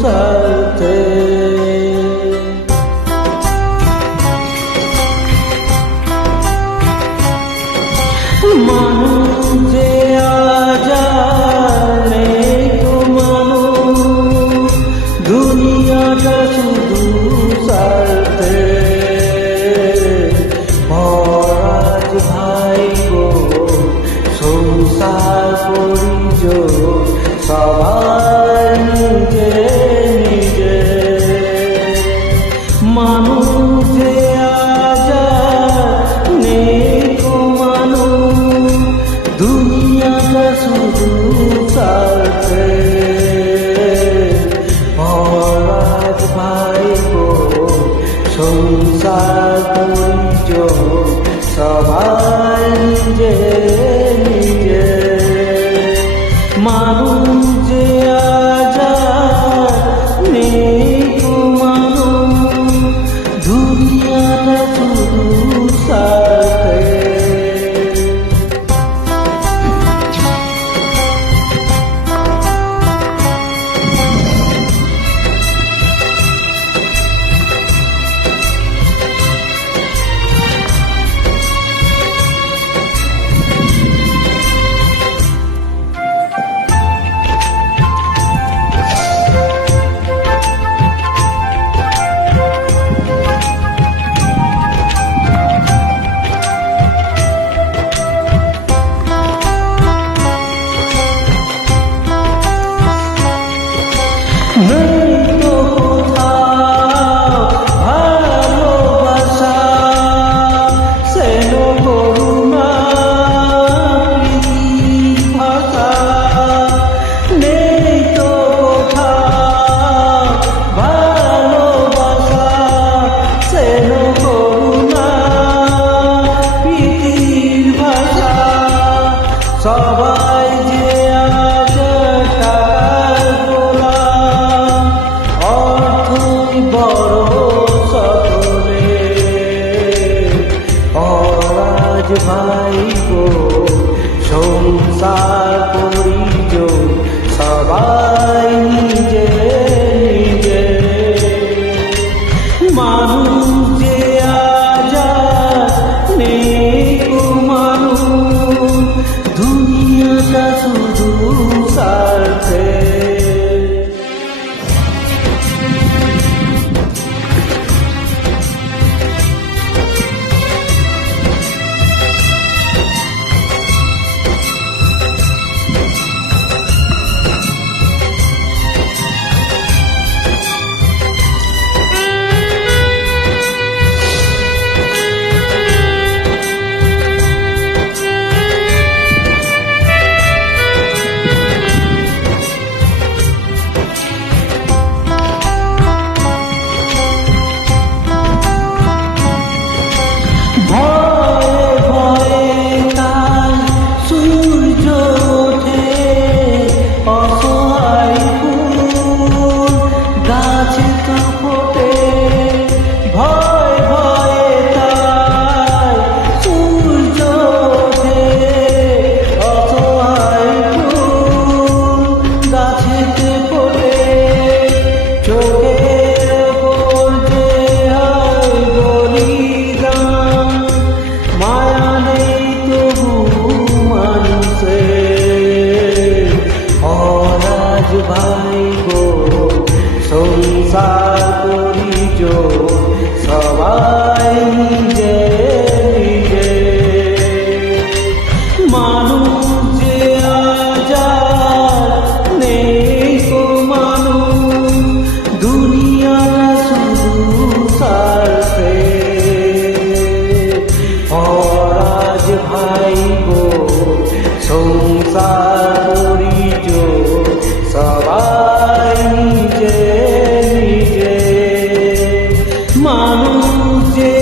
স্বার্থে। মানুষ যে আজানে তো মানুষ, দুনিয়াটা শুধু স্বার্থে। মহারাজ ভাই গো সংসার পরিজন সবার নিজে নিজে। মানুষ যে আজানে তো মানুষ, দুনিয়াটা শুধু স্বার্থে। মহারাজ ভাই গো সংসার পরিজন সবাই নিজে নিজে। মানুষ যে আজানে তো মানুষ, দুনিয়াটা শুধু স্বার্থে। সবাই যে আজ টাকার গোলাম, অর্থই বড় সকলে। মহারাজ ভাই গো সংসার পরিজন সবাই নিজে নিজে। মানুষ যে আজানে তো মানুষ, দুনিয়াটা শুধু স্বার্থে। ভাই গো সংসার পরিজন সবাই নিজে নিজে। মানুষ যে আজানে তো মানুষ, দুনিয়াটা শুধু স্বার্থে। মহারাজ ভাই গো সংসার পরিজন সবাই নিজে নিজে। মানুষ যে